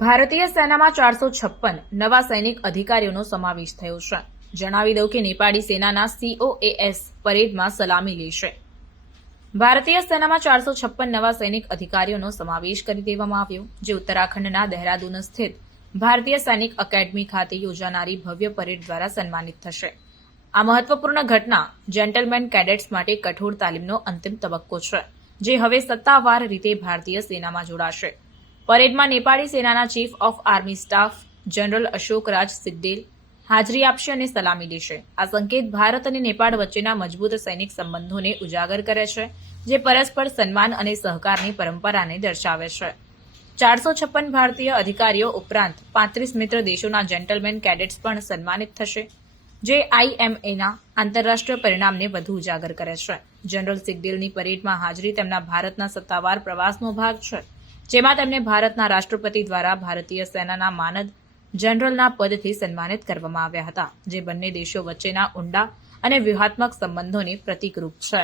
ભારતીય સેનામાં ચારસો છપ્પન નવા સૈનિક અધિકારીઓનો સમાવેશ થયો છે. જણાવી દઉં કે નેપાળી સેનાના સીઓએએસ પરેડમાં સલામી લેશે. ભારતીય સેનામાં ચારસો છપ્પન નવા સૈનિક અધિકારીઓનો સમાવેશ કરી દેવામાં આવ્યો, જે ઉત્તરાખંડના દહેરાદૂન સ્થિત ભારતીય સૈનિક એકેડમી ખાતે યોજાનારી ભવ્ય પરેડ દ્વારા સન્માનિત થશે. આ મહત્વપૂર્ણ ઘટના જેન્ટલમેન કેડેટ્સ માટે કઠોર તાલીમનો અંતિમ તબક્કો છે, જે હવે સત્તાવાર રીતે ભારતીય સેનામાં જોડાશે. પરેડમાં નેપાળી સેનાના chief of army staff general Ashok Raj Sigdel હાજરી આપશે અને સલામી લેશે. આ સંકેત ભારત અને નેપાળ વચ્ચેના મજબૂત સૈનિક સંબંધોને ઉજાગર કરે છે, જે પરસ્પર સન્માન અને સહકારની પરંપરાને દર્શાવે છે. ચારસો છપ્પન ભારતીય અધિકારીઓ ઉપરાંત પાંત્રીસ મિત્ર દેશોના જેન્ટલમેન કેડેટ્સ પણ સન્માનિત થશે, જે આઈએમએના આંતરરાષ્ટ્રીય પરિણામને વધુ ઉજાગર કરે છે. જનરલ સિગદેલની પરેડમાં હાજરી તેમના ભારતના સત્તાવાર પ્રવાસનો ભાગ છે. જેમાં તેમને ભારતના રાષ્ટ્રપતિ દ્વારા ભારતીય સેનાના માનદ જનરલના પદથી સન્માનિત કરવામાં આવ્યા હતા, જે બંને દેશો વચ્ચેના ઊંડા અને વ્યૂહાત્મક સંબંધોને પ્રતિકરૂપ છે.